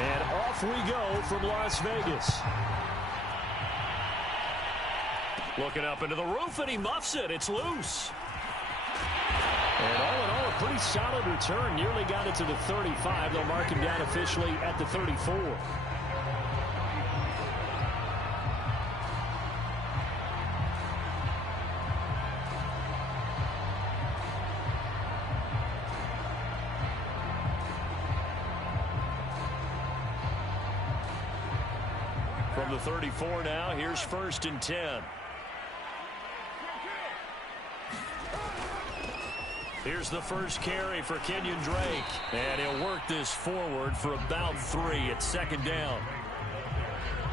And off we go from Las Vegas. Looking up into the roof, and he muffs it. It's loose. And all in all, a pretty solid return. Nearly got it to the 35. They'll mark him down officially at the 34. From the 34 now, here's 1st and 10. Here's the first carry for Kenyon Drake. And he'll work this forward for about 3 at 2nd down.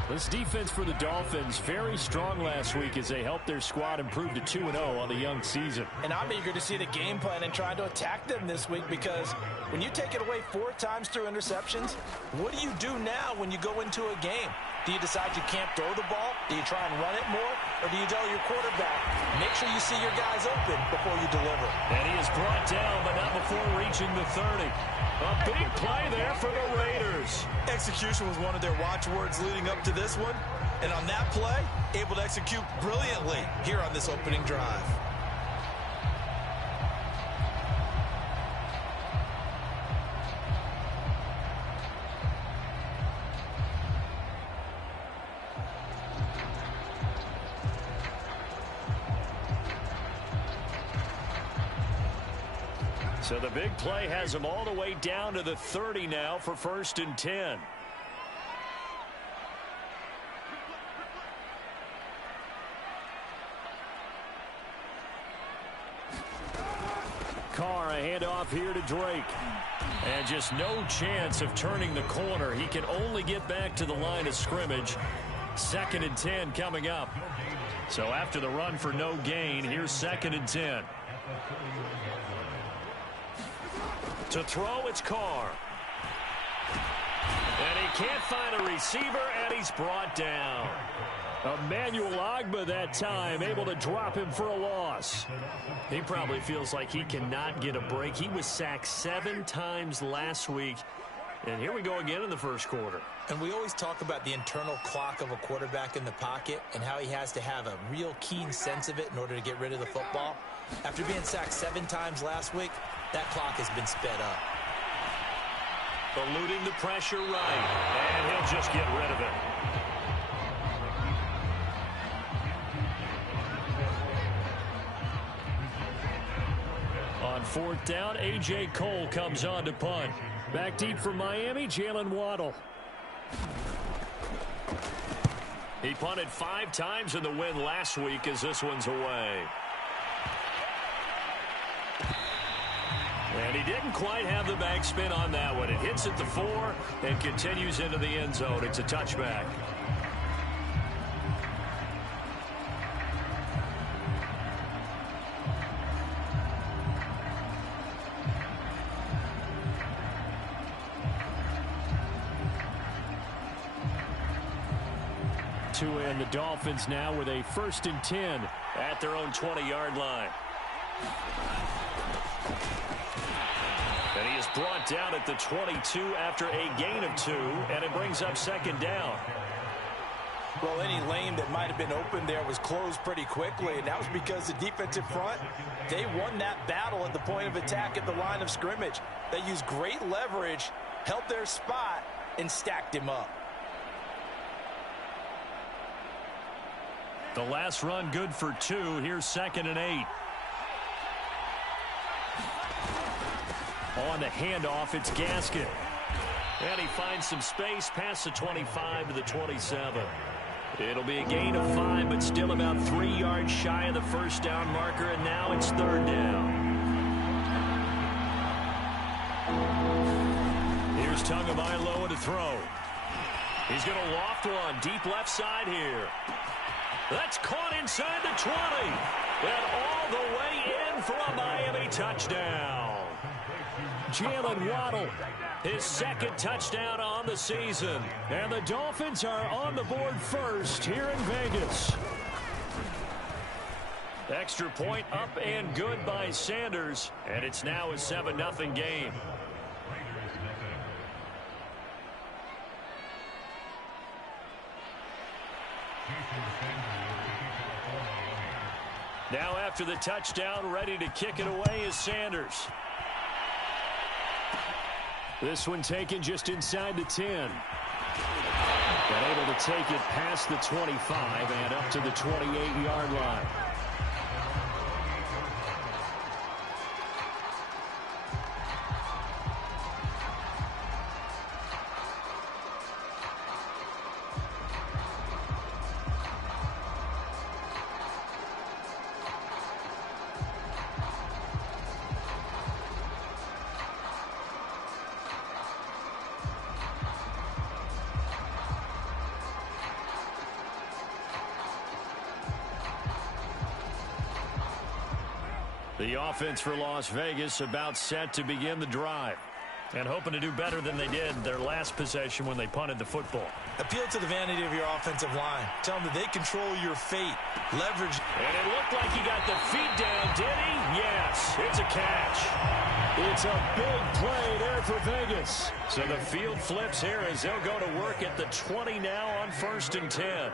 This defense for the Dolphins, very strong last week as they helped their squad improve to 2-0 on the young season. And I'm eager to see the game plan and try to attack them this week, because when you take it away 4 times through interceptions, what do you do now when you go into a game? Do you decide you can't throw the ball? Do you try and run it more? Or do you tell your quarterback, make sure you see your guys open before you deliver? And he is brought down, but not before reaching the 30. A big play there for the Raiders. Execution was one of their watchwords leading up to this one. And on that play, able to execute brilliantly here on this opening drive. So the big play has him all the way down to the 30 now for 1st and 10. Carr, a handoff here to Drake. And just no chance of turning the corner. He can only get back to the line of scrimmage. 2nd and 10 coming up. So after the run for no gain, here's 2nd and 10. To throw, it's Carr. And he can't find a receiver, and he's brought down. Emmanuel Ogbah that time, able to drop him for a loss. He probably feels like he cannot get a break. He was sacked 7 times last week. And here we go again in the first quarter. And we always talk about the internal clock of a quarterback in the pocket and how he has to have a real keen sense of it in order to get rid of the football. After being sacked 7 times last week, that clock has been sped up. Eluding the pressure right, and he'll just get rid of it. On 4th down, A.J. Cole comes on to punt. Back deep for Miami, Jalen Waddle. He punted 5 times in the win last week as this one's away. And he didn't quite have the backspin on that one. It hits at the 4 and continues into the end zone. It's a touchback. And the Dolphins now with a 1st and 10 at their own 20-yard line. And he is brought down at the 22 after a gain of 2, and it brings up 2nd down. Well, any lane that might have been open there was closed pretty quickly, and that was because the defensive front, they won that battle at the point of attack at the line of scrimmage. They used great leverage, held their spot, and stacked him up. The last run good for 2. Here's 2nd and 8. On the handoff, it's Gaskin. And he finds some space past the 25 to the 27. It'll be a gain of 5, but still about 3 yards shy of the 1st down marker, and now it's 3rd down. Here's Tagovailoa to throw. He's going to loft one deep left side here. That's caught inside the 20. And all the way in for a Miami touchdown. Jalen Waddle, his 2nd touchdown on the season. And the Dolphins are on the board first here in Vegas. Extra point up and good by Sanders. And it's now a 7-0 game. Now after the touchdown, ready to kick it away is Sanders. This one taken just inside the 10. But able to take it past the 25 and up to the 28-yard line. The offense for Las Vegas about set to begin the drive. And hoping to do better than they did their last possession when they punted the football. Appeal to the vanity of your offensive line. Tell them that they control your fate. Leverage. And it looked like he got the feet down, did he? Yes, it's a catch. It's a big play there for Vegas. So the field flips here as they'll go to work at the 20 now on 1st and 10.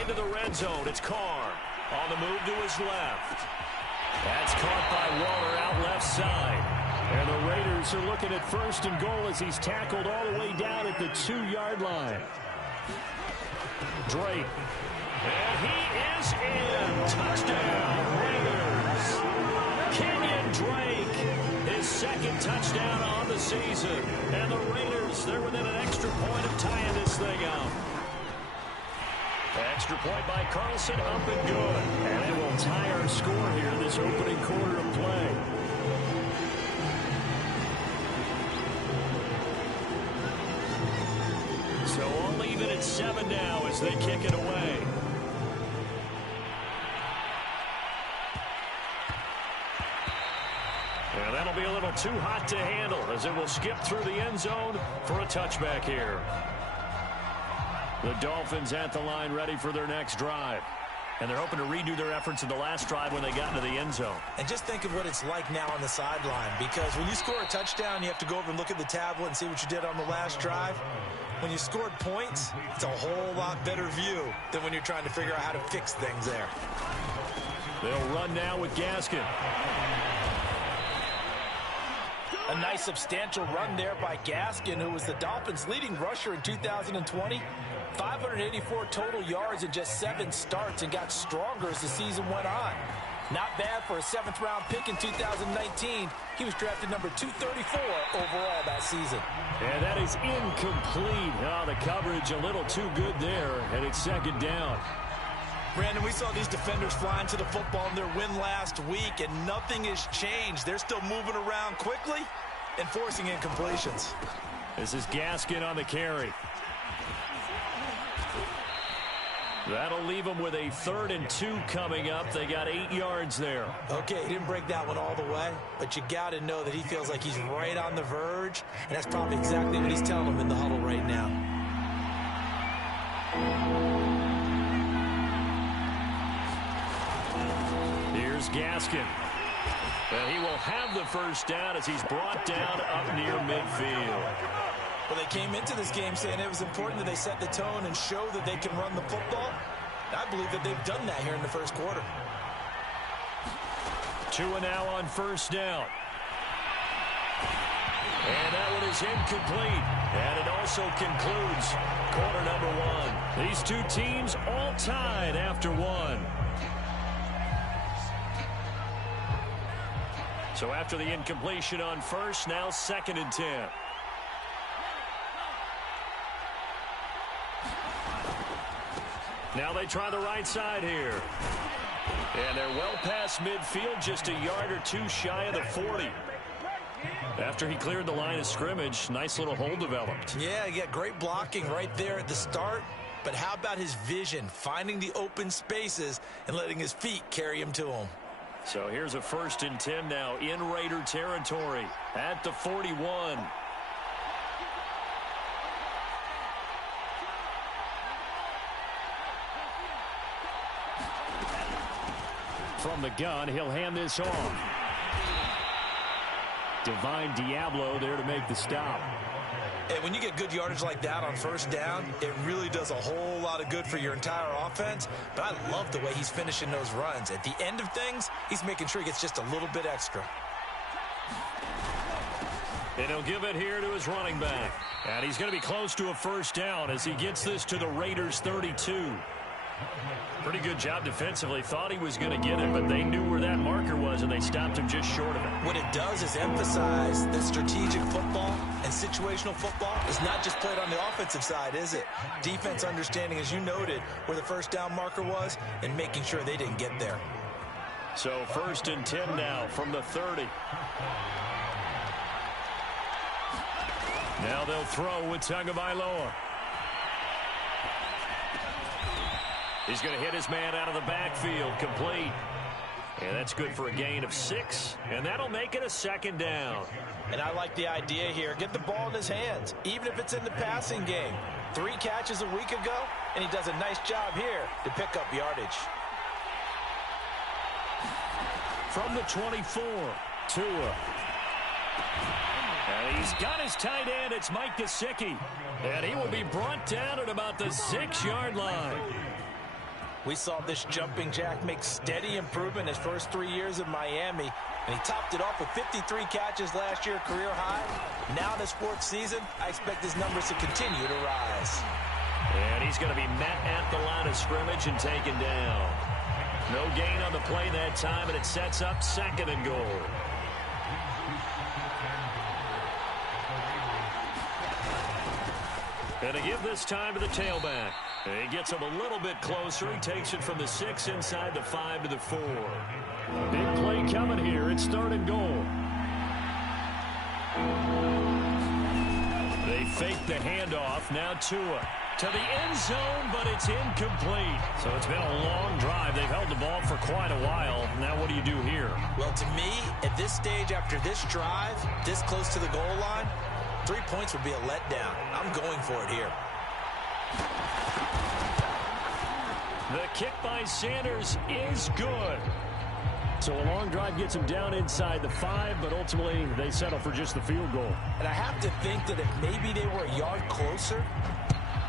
Into the red zone, it's Carr. On the move to his left. That's caught by Waller out left side. And the Raiders are looking at 1st and goal as he's tackled all the way down at the 2-yard line. Drake. And he is in. Touchdown, Raiders. Kenyon Drake, his 2nd touchdown on the season. And the Raiders, they're within an extra point of tying this thing up. Extra point by Carlson, up and good. And it will tie our score here in this opening quarter of play. So all even at 7 now as they kick it away. And that'll be a little too hot to handle as it will skip through the end zone for a touchback here. The Dolphins at the line ready for their next drive. And they're hoping to redo their efforts in the last drive when they got into the end zone. And just think of what it's like now on the sideline. Because when you score a touchdown, you have to go over and look at the tablet and see what you did on the last drive. When you scored points, it's a whole lot better view than when you're trying to figure out how to fix things there. They'll run now with Gaskin. A nice substantial run there by Gaskin, who was the Dolphins' leading rusher in 2020. 584 total yards in just 7 starts and got stronger as the season went on. Not bad for a 7th-round pick in 2019. He was drafted number 234 overall that season. And that is incomplete. Oh, the coverage a little too good there, and it's 2nd down. Brandon, we saw these defenders flying to the football in their win last week, and nothing has changed. They're still moving around quickly and forcing incompletions. This is Gaskin on the carry. That'll leave them with a 3rd and 2 coming up. They got 8 yards there. Okay, he didn't break that one all the way, but you got to know that he feels like he's right on the verge, and that's probably exactly what he's telling them in the huddle right now. Here's Gaskin. And he will have the 1st down as he's brought down up near midfield. Well, they came into this game saying it was important that they set the tone and show that they can run the football. I believe that they've done that here in the 1st quarter. 2 now on 1st down. And that one is incomplete. And it also concludes quarter number 1. These two teams all tied after 1. So after the incompletion on 1st, now 2nd and 10. Now they try the right side here. And they're well past midfield, just a yard or 2 shy of the 40. After he cleared the line of scrimmage, nice little hole developed. Yeah, he got great blocking right there at the start. But how about his vision, finding the open spaces and letting his feet carry him to him? So here's a 1st and 10 now in Raider territory at the 41. From the gun, he'll hand this off. Divine Diablo there to make the stop. And when you get good yardage like that on first down, it really does a whole lot of good for your entire offense. But I love the way he's finishing those runs. At the end of things, he's making sure he gets just a little bit extra. And he'll give it here to his running back. And he's going to be close to a first down as he gets this to the Raiders' 32. Pretty good job defensively. Thought he was going to get it, but they knew where that marker was, and they stopped him just short of it. What it does is emphasize that strategic football and situational football is not just played on the offensive side, is it? Defense understanding, as you noted, where the first down marker was and making sure they didn't get there. So 1st and 10 now from the 30. Now they'll throw with Tagovailoa. He's going to hit his man out of the backfield, complete. And that's good for a gain of 6, and that'll make it a 2nd down. And I like the idea here. Get the ball in his hands, even if it's in the passing game. 3 catches a week ago, and he does a nice job here to pick up yardage. From the 24, Tua. And he's got his tight end. It's Mike Gesicki. And he will be brought down at about the 6-yard line. We saw this jumping jack make steady improvement his first 3 years in Miami, and he topped it off with 53 catches last year, career high. Now this 4th season, I expect his numbers to continue to rise. And he's going to be met at the line of scrimmage and taken down. No gain on the play that time, and it sets up 2nd and goal. And to give this time to the tailback. He gets him a little bit closer. He takes it from the 6 inside the 5 to the 4. Big play coming here. It's 3rd and goal. They fake the handoff. Now Tua to the end zone, but it's incomplete. So it's been a long drive. They've held the ball for quite a while. Now what do you do here? Well, to me, at this stage after this drive, this close to the goal line, 3 points would be a letdown. I'm going for it here. The kick by Sanders is good. So a long drive gets him down inside the 5, but ultimately they settle for just the field goal. And I have to think that if maybe they were a yard closer,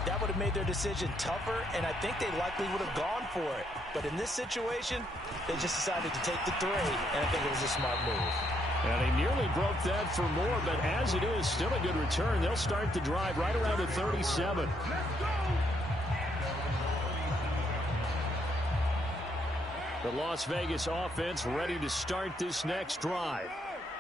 that would have made their decision tougher, and I think they likely would have gone for it. But in this situation, they just decided to take the 3, and I think it was a smart move. And he nearly broke that for more, but as it is, still a good return. They'll start the drive right around the 37. The Las Vegas offense ready to start this next drive.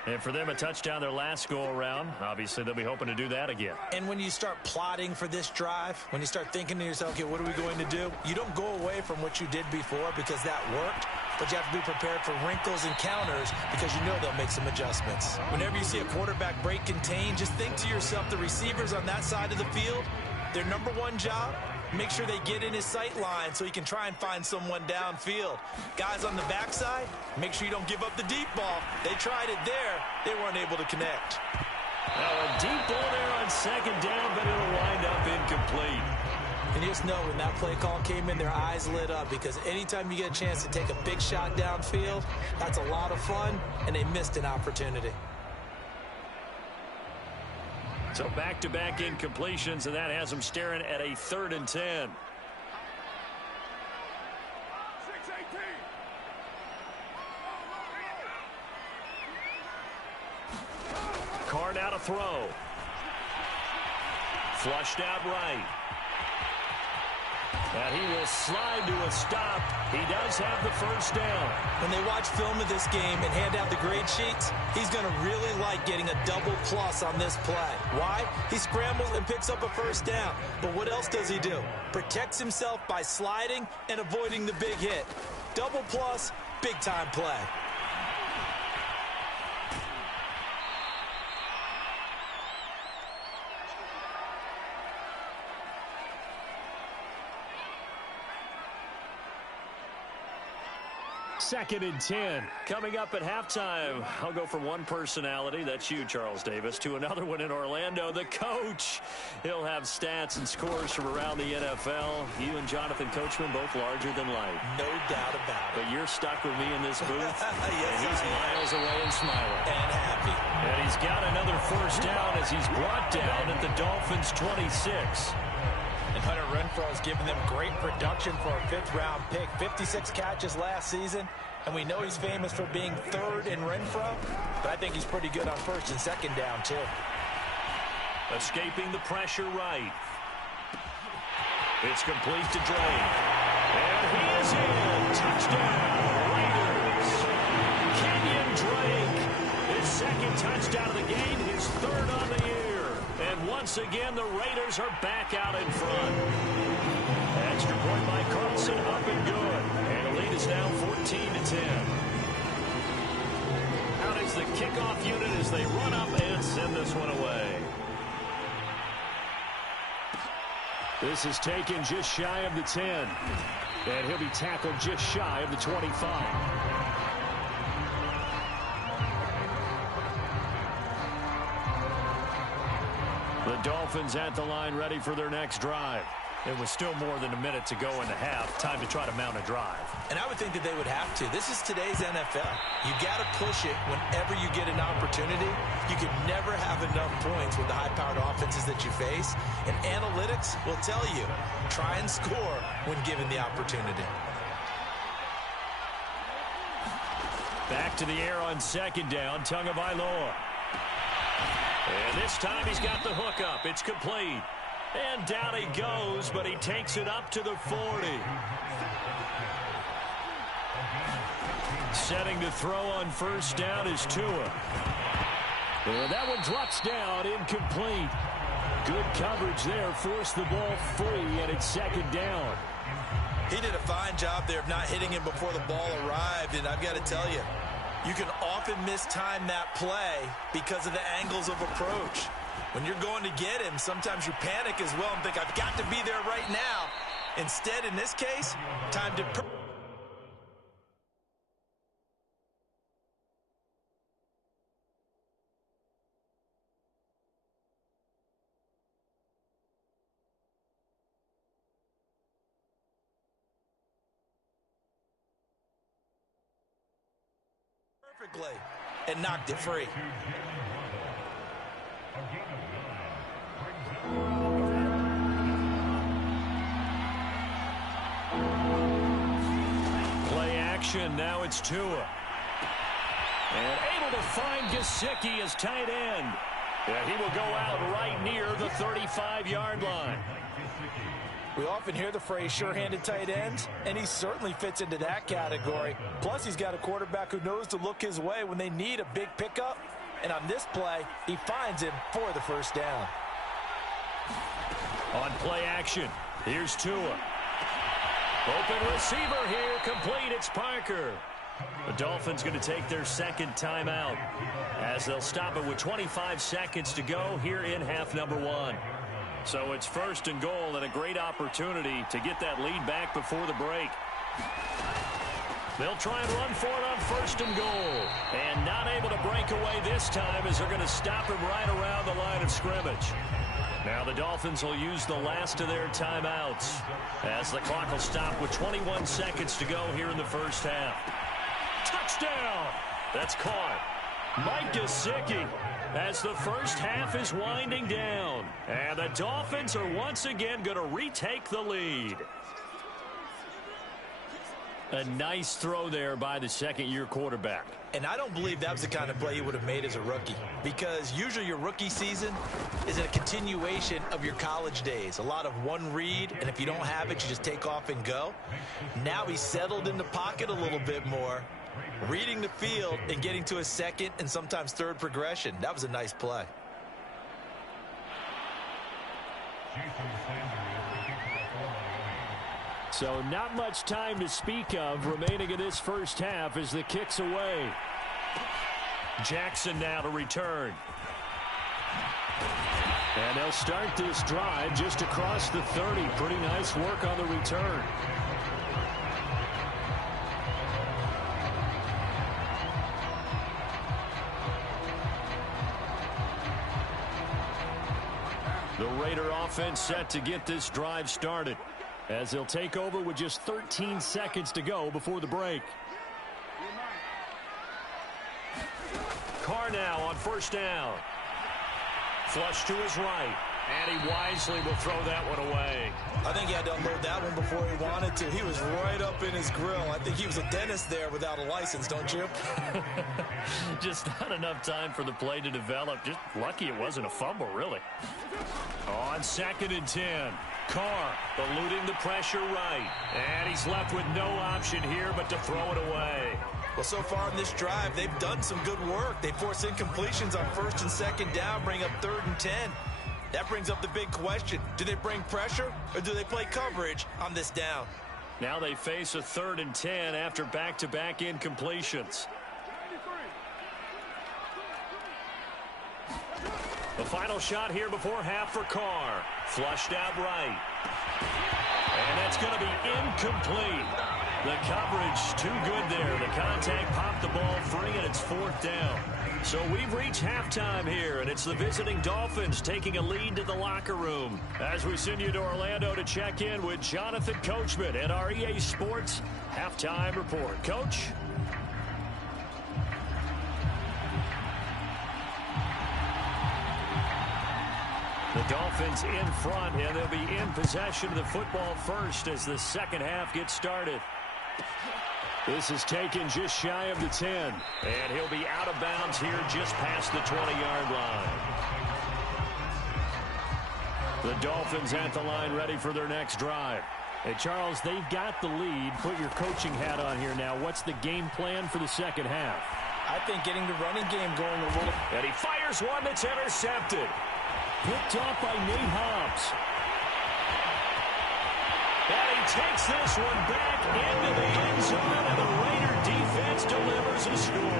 And for them, a touchdown their last go-around. Obviously, they'll be hoping to do that again. And when you start plotting for this drive, when you start thinking to yourself, okay, what are we going to do? You don't go away from what you did before because that worked, but you have to be prepared for wrinkles and counters because you know they'll make some adjustments. Whenever you see a quarterback break contain, just think to yourself, the receivers on that side of the field, their number one job, make sure they get in his sight line so he can try and find someone downfield. Guys on the backside, make sure you don't give up the deep ball. They tried it there. They weren't able to connect. Now a deep ball there on 2nd down, but it'll wind up incomplete. And you just know when that play call came in, their eyes lit up because anytime you get a chance to take a big shot downfield, that's a lot of fun, and they missed an opportunity. So back-to-back incompletions, and that has them staring at a 3rd and 10. Carr now to throw. Flushed out right. And he will slide to a stop. He does have the first down. When they watch film of this game and hand out the grade sheets, he's going to really like getting a double plus on this play. Why? He scrambles and picks up a first down. But what else does he do? Protects himself by sliding and avoiding the big hit. Double plus, big time play. Second and 10. Coming up at halftime, I'll go from one personality, that's you, Charles Davis, to another one in Orlando, the coach. He'll have stats and scores from around the NFL. You and Jonathan Coachman, both larger than life. No doubt about it. But you're stuck with me in this booth, Yes, and he's miles away and smiling. And happy. And he's got another first down as he's brought down at the Dolphins' 26. And Hunter Renfrow has given them great production for a fifth-round pick. 56 catches last season, and we know he's famous for being third in Renfrow, but I think he's pretty good on first and second down, too. Escaping the pressure right. It's complete to Drake. And he is in. Touchdown, Raiders. Kenyon Drake, his second touchdown of the game, his third on the year. And once again, the Raiders are back out in front. Extra point by Carlson, up and good. And the lead is now 14-10. Out is the kickoff unit as they run up and send this one away. This is taken just shy of the 10. And he'll be tackled just shy of the 25. The Dolphins at the line ready for their next drive. It was still more than a minute to go in the half. Time to try to mount a drive. And I would think that they would have to. This is today's NFL. You got to push it whenever you get an opportunity. You can never have enough points with the high-powered offenses that you face. And analytics will tell you, try and score when given the opportunity. Back to the air on second down, Tagovailoa. And this time he's got the hook up. It's complete. And down he goes, but he takes it up to the 40. Setting to throw on first down is Tua. And that one drops down, incomplete. Good coverage there, forced the ball free, and it's second down. He did a fine job there of not hitting him before the ball arrived, and I've got to tell you, you can often mistime that play because of the angles of approach. When you're going to get him, sometimes you panic as well and think, I've got to be there right now. Instead, in this case, time to... perfectly and knocked it free. Play action, now it's Tua. And able to find Gesicki as tight end. Yeah, he will go out right near the 35-yard line. We often hear the phrase sure-handed tight ends, and he certainly fits into that category. Plus, he's got a quarterback who knows to look his way when they need a big pickup. And on this play, he finds him for the first down. On play action, here's Tua. Open receiver here, complete, it's Parker. The Dolphins going to take their second timeout as they'll stop it with 25 seconds to go here in half number one. So it's first and goal and a great opportunity to get that lead back before the break. They'll try and run for it on first and goal. And not able to break away this time as they're going to stop him right around the line of scrimmage. Now the Dolphins will use the last of their timeouts as the clock will stop with 21 seconds to go here in the first half. Touchdown! That's caught. Mike Gesicki as the first half is winding down. And the Dolphins are once again going to retake the lead. A nice throw there by the second-year quarterback. And I don't believe that was the kind of play he would have made as a rookie, because usually your rookie season is a continuation of your college days. A lot of one read, and if you don't have it, you just take off and go. Now he's settled in the pocket a little bit more, reading the field and getting to his second and sometimes third progression. That was a nice play. So not much time to speak of remaining in this first half as the kick's away. Jackson now to return. And they'll start this drive just across the 30. Pretty nice work on the return. The Raider offense set to get this drive started as they'll take over with just 13 seconds to go before the break. Carr now on first down. Flush to his right. And he wisely will throw that one away. I think he had to unload that one before he wanted to. He was right up in his grill. I think he was a dentist there without a license, don't you? Just not enough time for the play to develop. Just lucky it wasn't a fumble, really. On 2nd and 10. Carr eluding the pressure right. And he's left with no option here but to throw it away. Well, so far in this drive, they've done some good work. They force incompletions on 1st and 2nd down, bring up 3rd and 10. That brings up the big question. Do they bring pressure or do they play coverage on this down? Now they face a 3rd and 10 after back-to-back incompletions. The final shot here before half for Carr. Flushed out right. And that's going to be incomplete. The coverage too good there. The contact popped the ball free, and it's 4th down. So we've reached halftime here, and it's the visiting Dolphins taking a lead to the locker room. As we send you to Orlando to check in with Jonathan Coachman and our EA Sports Halftime Report. Coach? The Dolphins in front, and they'll be in possession of the football first as the second half gets started. This is taken just shy of the 10, and he'll be out of bounds here just past the 20-yard line. The Dolphins at the line ready for their next drive. Hey, Charles, they've got the lead. Put your coaching hat on here now. What's the game plan for the second half? I think getting the running game going a little. And he fires one that's intercepted. Picked off by Nate Hobbs. And he takes this one back into the end zone, and the Raider defense delivers a score.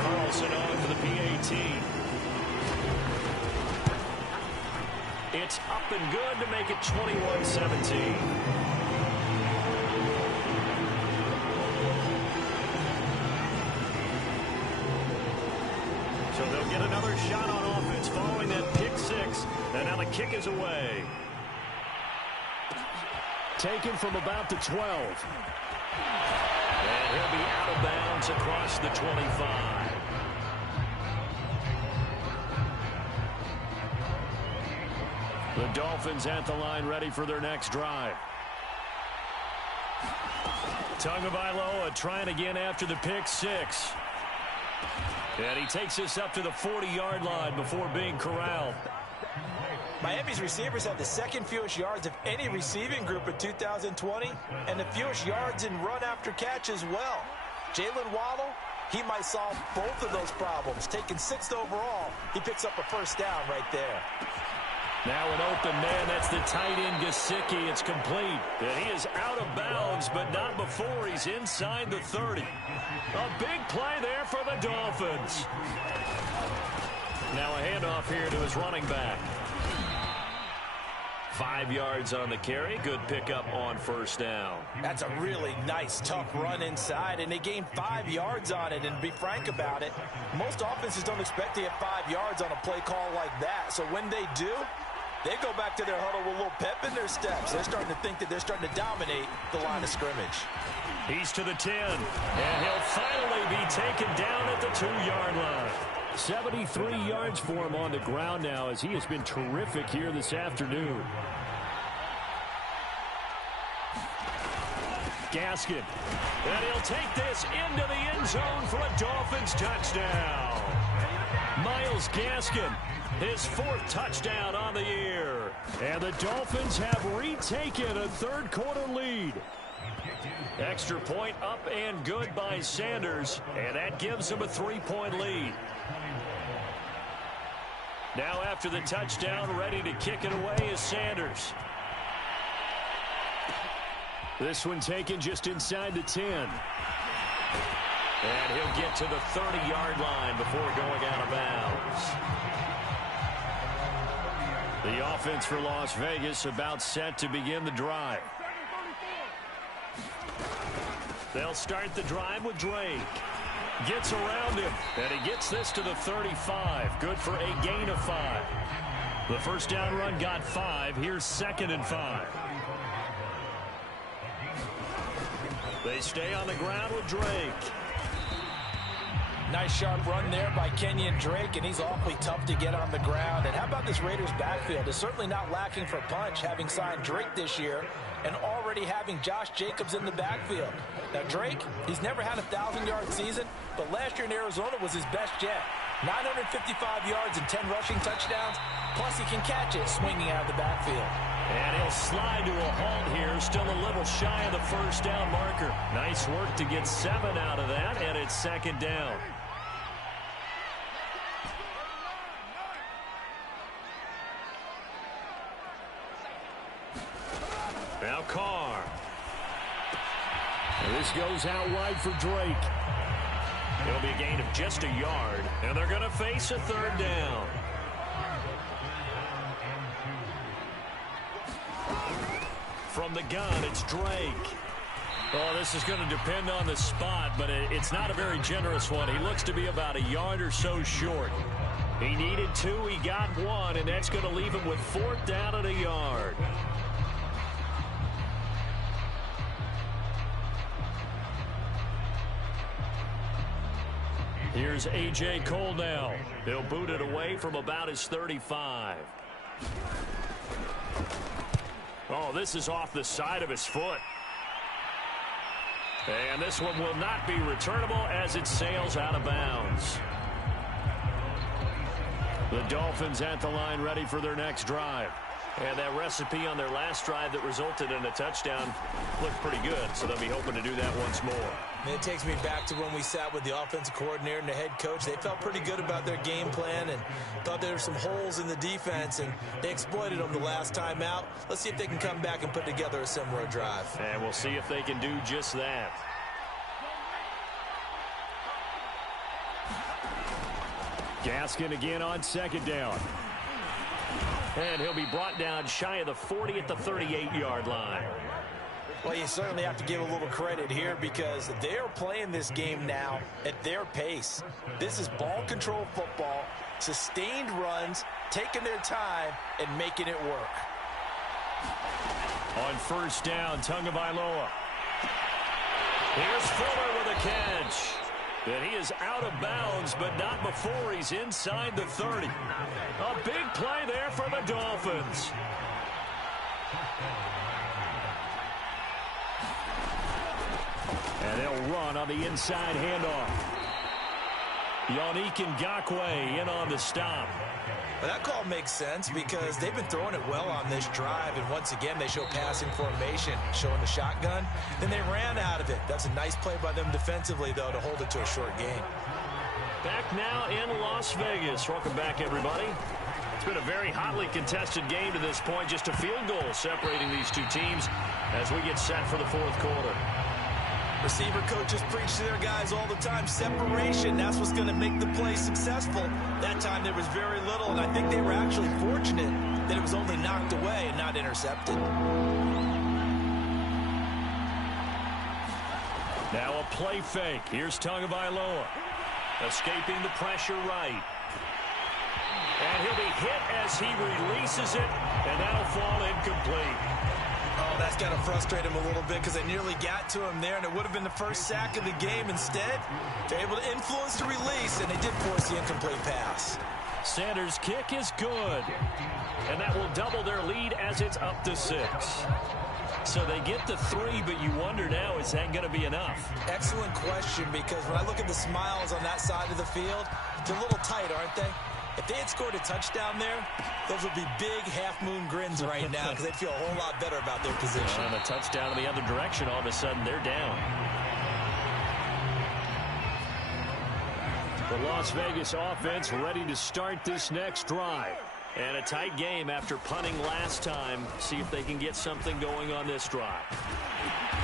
Carlson on for the PAT. It's up and good to make it 21-17. So they'll get another shot on offense following that pick six. And now the kick is away. Taken from about the 12. And he'll be out of bounds across the 25. The Dolphins at the line ready for their next drive. Tagovailoa trying again after the pick six. And he takes this up to the 40-yard line before being corralled. Miami's receivers had the second fewest yards of any receiving group in 2020, and the fewest yards in run after catch as well. Jalen Waddle, he might solve both of those problems. Taking 6th overall, he picks up a first down right there. Now an open man, that's the tight end Gesicki. It's complete. And he is out of bounds, but not before he's inside the 30. A big play there for the Dolphins. Now a handoff here to his running back. 5 yards on the carry. Good pickup on first down. That's a really nice, tough run inside, and they gained 5 yards on it. And to be frank about it, most offenses don't expect to get 5 yards on a play call like that. So when they do, they go back to their huddle with a little pep in their steps. They're starting to think that they're starting to dominate the line of scrimmage. He's to the 10, and he'll finally be taken down at the 2-yard line. 73 yards for him on the ground now, as he has been terrific here this afternoon. Gaskin, and he'll take this into the end zone for a Dolphins touchdown. Myles Gaskin, his 4th touchdown on the year. And the Dolphins have retaken a third-quarter lead. Extra point up and good by Sanders, and that gives them a 3-point lead. Now after the touchdown, ready to kick it away is Sanders. This one taken just inside the 10. And he'll get to the 30-yard line before going out of bounds. The offense for Las Vegas about set to begin the drive. They'll start the drive with Drake. Gets around him, and he gets this to the 35. Good for a gain of 5. The first down run got 5. Here's 2nd and 5. They stay on the ground with Drake. Nice sharp run there by Kenyon Drake, and he's awfully tough to get on the ground. And how about this Raiders backfield? It's certainly not lacking for punch, having signed Drake this year and already having Josh Jacobs in the backfield. Now, Drake, he's never had a 1,000-yard season, but last year in Arizona was his best yet. 955 yards and 10 rushing touchdowns, plus he can catch it swinging out of the backfield. And he'll slide to a halt here, still a little shy of the first down marker. Nice work to get 7 out of that, and it's second down. Now Carr. And this goes out wide for Drake. It'll be a gain of just a yard, and they're going to face a third down. From the gun, it's Drake. Oh, this is going to depend on the spot, but it's not a very generous one. He looks to be about a yard or so short. He needed 2, he got 1, and that's going to leave him with 4th down and a yard. Here's A.J. Cole now. He'll boot it away from about his 35. Oh, this is off the side of his foot. And this one will not be returnable as it sails out of bounds. The Dolphins at the line ready for their next drive. And that recipe on their last drive that resulted in a touchdown looked pretty good, so they'll be hoping to do that once more. And it takes me back to when we sat with the offensive coordinator and the head coach. They felt pretty good about their game plan and thought there were some holes in the defense, and they exploited them the last time out. Let's see if they can come back and put together a similar drive. And we'll see if they can do just that. Gaskin again on second down. And he'll be brought down shy of the 40 at the 38-yard line. Well, you certainly have to give a little credit here because they're playing this game now at their pace. This is ball control football, sustained runs, taking their time, and making it work. On first down, Tagovailoa. Here's Fuller with a catch. And he is out of bounds, but not before he's inside the 30. A big play there for the Dolphins. And they'll run on the inside handoff. Yannick Ngakoue in on the stop. Well, that call makes sense because they've been throwing it well on this drive, and once again they show passing formation, showing the shotgun. Then they ran out of it. That's a nice play by them defensively, though, to hold it to a short gain. Back now in Las Vegas. Welcome back, everybody. It's been a very hotly contested game to this point. Just a field goal separating these two teams as we get set for the fourth quarter. Receiver coaches preach to their guys all the time. Separation, that's what's going to make the play successful. That time there was very little, and I think they were actually fortunate that it was only knocked away and not intercepted. Now a play fake. Here's Tagovailoa. Escaping the pressure right. And he'll be hit as he releases it, and that'll fall incomplete. Oh, that's got to frustrate him a little bit because they nearly got to him there, and it would have been the first sack of the game. Instead, they're able to influence the release, and they did force the incomplete pass. Sanders' kick is good, and that will double their lead as it's up to 6. So they get the 3, but you wonder now, is that going to be enough? Excellent question, because when I look at the smiles on that side of the field, they're a little tight, aren't they? If they had scored a touchdown there, those would be big half-moon grins right now because they'd feel a whole lot better about their position. And a touchdown in the other direction, all of a sudden they're down. The Las Vegas offense ready to start this next drive. And a tight game after punting last time. See if they can get something going on this drive.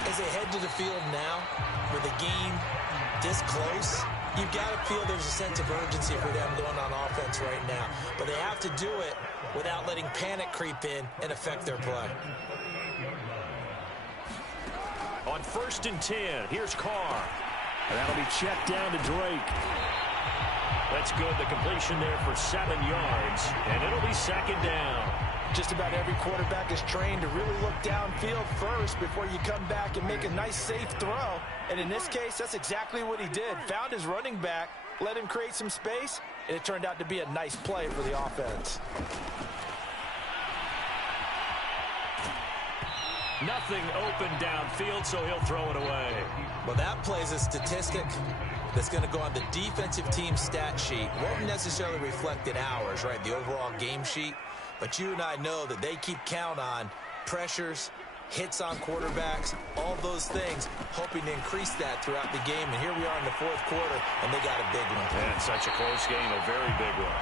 As they head to the field now, with the game this close, you've got to feel there's a sense of urgency for them going on offense right now. But they have to do it without letting panic creep in and affect their play. On 1st and 10, here's Carr. And that'll be checked down to Drake. That's good. The completion there for 7 yards. And it'll be second down. Just about every quarterback is trained to really look downfield first before you come back and make a nice, safe throw. And in this case, that's exactly what he did. Found his running back, let him create some space, and it turned out to be a nice play for the offense. Nothing open downfield, so he'll throw it away. Well, that plays a statistic that's going to go on the defensive team stat sheet. Won't necessarily reflect in ours, right, the overall game sheet. But you and I know that they keep count on pressures, hits on quarterbacks, all those things, hoping to increase that throughout the game. And here we are in the fourth quarter, and they got a big one. And such a close game, a very big one.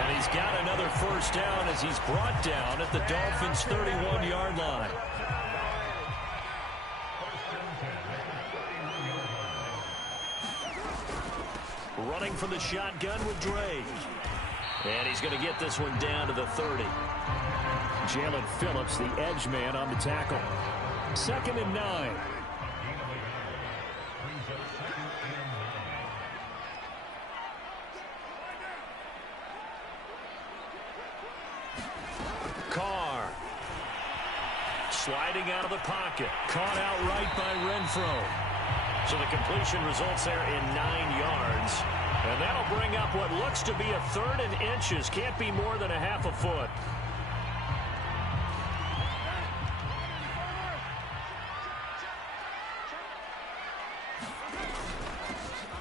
And he's got another first down as he's brought down at the Dolphins' 31-yard line. Running from the shotgun with Drake. And he's going to get this one down to the 30. Jalen Phillips, the edge man, on the tackle. 2nd and 9. Carr. Sliding out of the pocket. Caught outright by Renfro. So the completion results there in 9 yards. And that'll bring up what looks to be a 3rd and inches. Can't be more than a half a foot.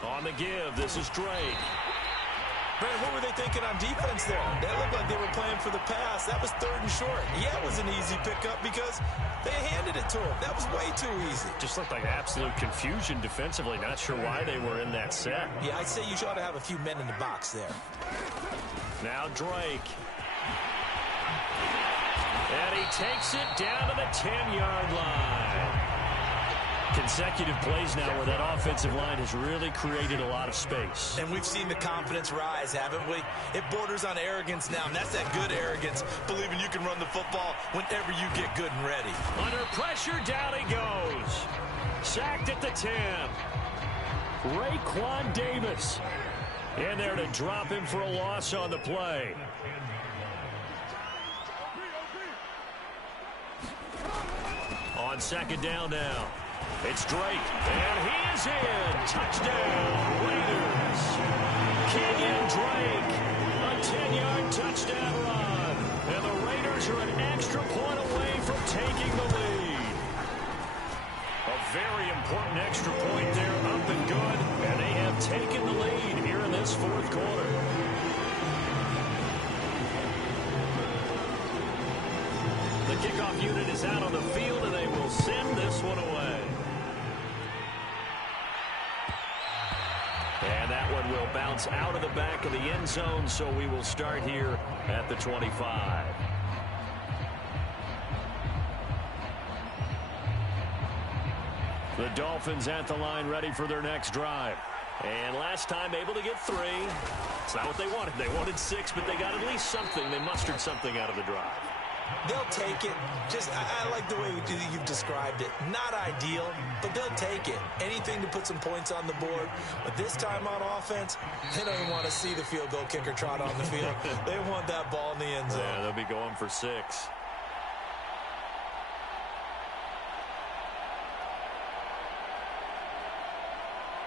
On the give, this is Drake. Brandon, what were they thinking on defense there? That looked like they were playing for the pass. That was 3rd and short. Yeah, it was an easy pickup because they handed it to him. That was way too easy. Just looked like absolute confusion defensively. Not sure why they were in that set. Yeah, I'd say you ought to have a few men in the box there. Now Drake. And he takes it down to the 10-yard line. Consecutive plays now where that offensive line has really created a lot of space. And we've seen the confidence rise, haven't we? It borders on arrogance now, and that's that good arrogance, believing you can run the football whenever you get good and ready. Under pressure, down he goes. Sacked at the 10. Raekwon Davis in there to drop him for a loss on the play. On 2nd down now. It's Drake, and he is in. Touchdown, Raiders. Kenyon Drake, a 10-yard touchdown run. And the Raiders are an extra point away from taking the lead. A very important extra point there, up and good. And they have taken the lead here in this 4th quarter. The kickoff unit is out on the field, and they will send this one away. And that one will bounce out of the back of the end zone, so we will start here at the 25. The Dolphins at the line, ready for their next drive. And last time able to get 3. It's not what they wanted. They wanted 6, but they got at least something. They mustered something out of the drive. They'll take it. I like the way you've described it. Not ideal, but they'll take it. Anything to put some points on the board. But this time on offense, they don't even want to see the field goal kicker trot on the field. They want that ball in the end zone. Yeah, they'll be going for 6.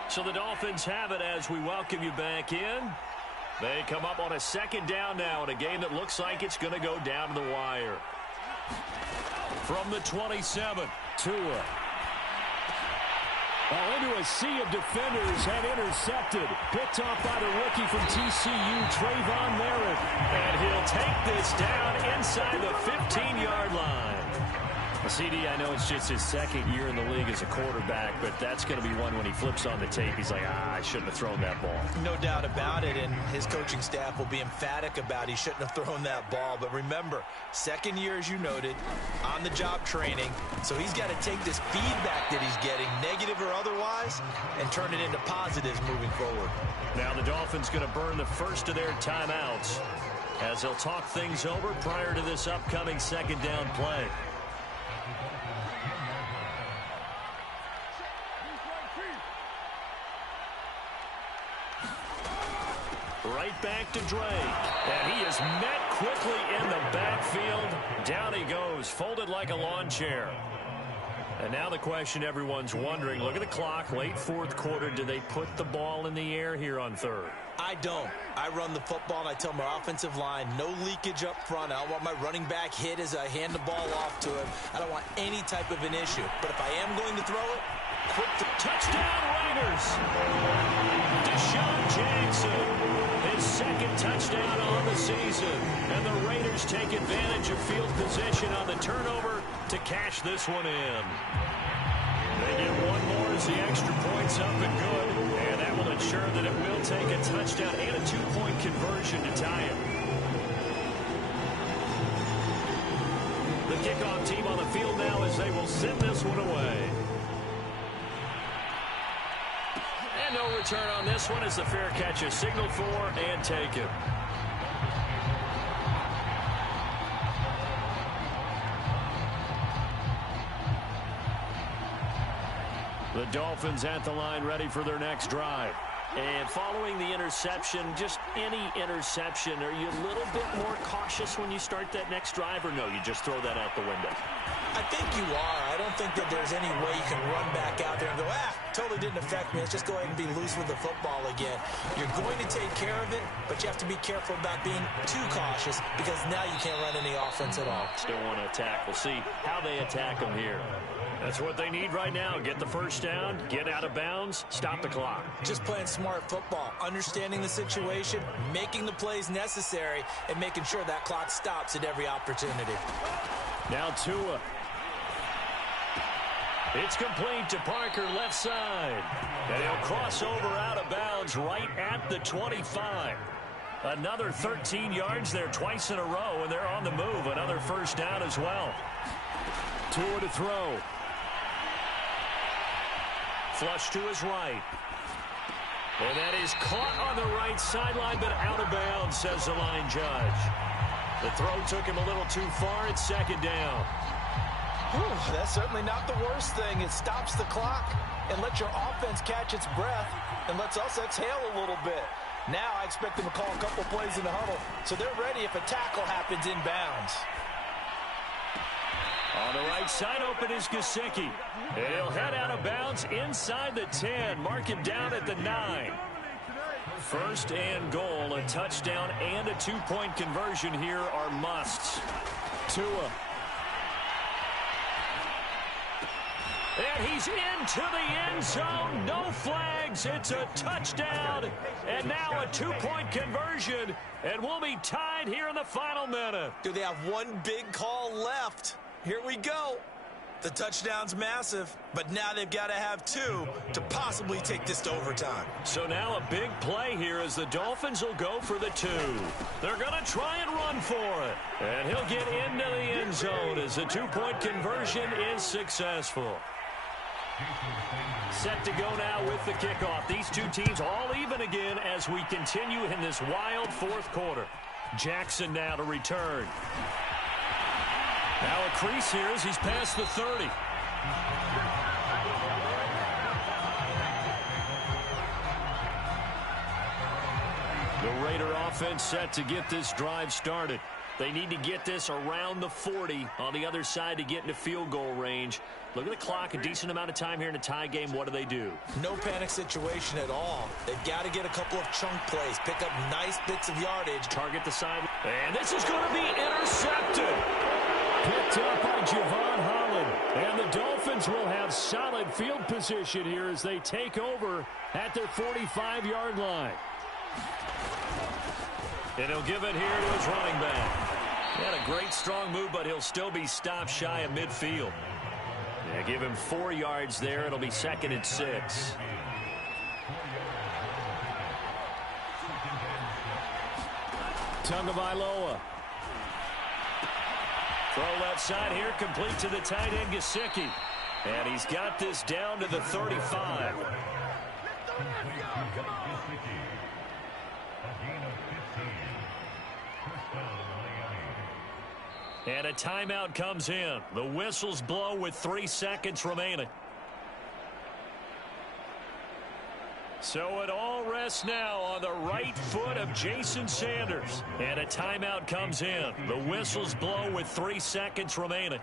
So the Dolphins have it as we welcome you back in. They come up on a 2nd down now in a game that looks like it's going to go down to the wire. From the 27, Tua. Into a sea of defenders and intercepted. Picked off by the rookie from TCU, Trayvon Merritt. And he'll take this down inside the 15-yard line. CD, I know it's just his 2nd year in the league as a quarterback, but that's going to be one when he flips on the tape. He's like, I shouldn't have thrown that ball. No doubt about it, and his coaching staff will be emphatic about he shouldn't have thrown that ball. But remember, 2nd year, as you noted, on-the-job training, so he's got to take this feedback that he's getting, negative or otherwise, and turn it into positives moving forward. Now the Dolphins going to burn the first of their timeouts as they'll talk things over prior to this upcoming 2nd down play. Right back to Drake. And he is met quickly in the backfield. Down he goes, folded like a lawn chair. And now the question everyone's wondering, look at the clock, late fourth quarter. Do they put the ball in the air here on third? I don't. I run the football, and I tell my offensive line, no leakage up front. I don't want my running back hit as I hand the ball off to him. I don't want any type of an issue. But if I am going to throw it, put the touchdown Raiders. Deshaun Jackson, his second touchdown on the season. And the Raiders take advantage of field position on the turnover to cash this one in. They get one more as the extra point's up and good. And that will ensure that it will take a touchdown and a two-point conversion to tie it. The kickoff team on the field now as they will send this one away. And no return on this one as the fair catch is signaled for and taken. The Dolphins at the line ready for their next drive. And following the interception, just any interception, are you a little bit more cautious when you start that next drive, or no, you just throw that out the window? I think you are. I don't think that there's any way you can run back out there and go, totally didn't affect me. Let's just go ahead and be loose with the football again. You're going to take care of it, but you have to be careful about being too cautious because now you can't run any offense at all. Still want to attack. We'll see how they attack them here. That's what they need right now. Get the first down, get out of bounds, stop the clock. Just playing smart football, understanding the situation, making the plays necessary, and making sure that clock stops at every opportunity. Now Tua. It's complete to Parker, left side. And he'll cross over out of bounds right at the 25. Another 13 yards there twice in a row, and they're on the move. Another first down as well. Tua to throw. Flush to his right. And that is caught on the right sideline, but out of bounds, says the line judge. The throw took him a little too far. It's second down. Whew, that's certainly not the worst thing. It stops the clock and lets your offense catch its breath and lets us exhale a little bit. Now I expect them to call a couple plays in the huddle, so they're ready if a tackle happens inbounds. On the right side, open is Gesicki. He'll head out of bounds inside the 10. Mark him down at the 9. First and goal, a touchdown and a two-point conversion here are musts. Tua. And he's into the end zone. No flags. It's a touchdown. And now a two-point conversion. And we'll be tied here in the final minute. Do they have one big call left? Here we go. The touchdown's massive, but now they've got to have two to possibly take this to overtime. So now a big play here as the Dolphins will go for the 2. They're going to try and run for it. And he'll get into the end zone as the two-point conversion is successful. Set to go now with the kickoff. These two teams all even again as we continue in this wild fourth quarter. Jackson now to return. Now a crease here as he's past the 30. The Raider offense set to get this drive started. They need to get this around the 40 on the other side to get into field goal range. Look at the clock, a decent amount of time here in a tie game. What do? No panic situation at all. They've got to get a couple of chunk plays, pick up nice bits of yardage. Target the side. And this is going to be intercepted. Picked up by Javon Holland. And the Dolphins will have solid field position here as they take over at their 45-yard line. And he'll give it here to his running back. He had a great strong move, but he'll still be stopped shy of midfield. Yeah, give him 4 yards there. It'll be 2nd and 6. Tagovailoa. Throw left side here, complete to the tight end, Gesicki. And he's got this down to the 35. And a timeout comes in. The whistles blow with 3 seconds remaining. So it all rests now on the right foot of Jason Sanders. And a timeout comes in. The whistles blow with 3 seconds remaining.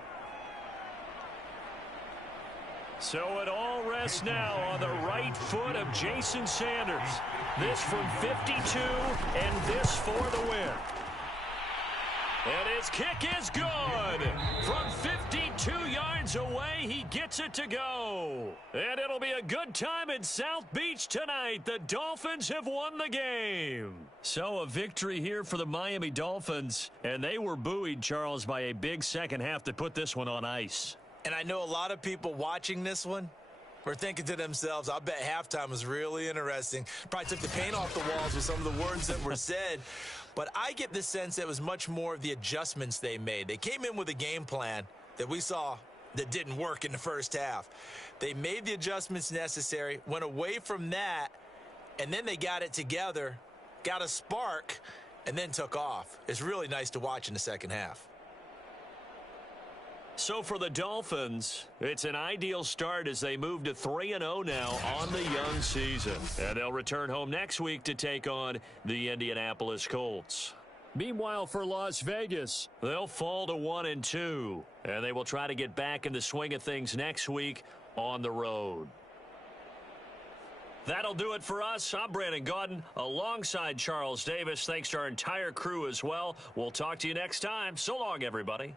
So it all rests now on the right foot of Jason Sanders. This from 52, and this for the win. And his kick is good. From 52 yards away, he gets it to go. And it'll be a good time in South Beach tonight. The Dolphins have won the game. So a victory here for the Miami Dolphins. And they were buoyed, Charles, by a big second half that put this one on ice. And I know a lot of people watching this one were thinking to themselves, I bet halftime was really interesting. Probably took the paint off the walls with some of the words that were said. But I get the sense that it was much more of the adjustments they made. They came in with a game plan that we saw that didn't work in the first half. They made the adjustments necessary, went away from that, and then they got it together, got a spark, and then took off. It's really nice to watch in the second half. So for the Dolphins, it's an ideal start as they move to 3-0 now on the young season. And they'll return home next week to take on the Indianapolis Colts. Meanwhile, for Las Vegas, they'll fall to 1-2. And they will try to get back in the swing of things next week on the road. That'll do it for us. I'm Brandon Gaudin alongside Charles Davis. Thanks to our entire crew as well. We'll talk to you next time. So long, everybody.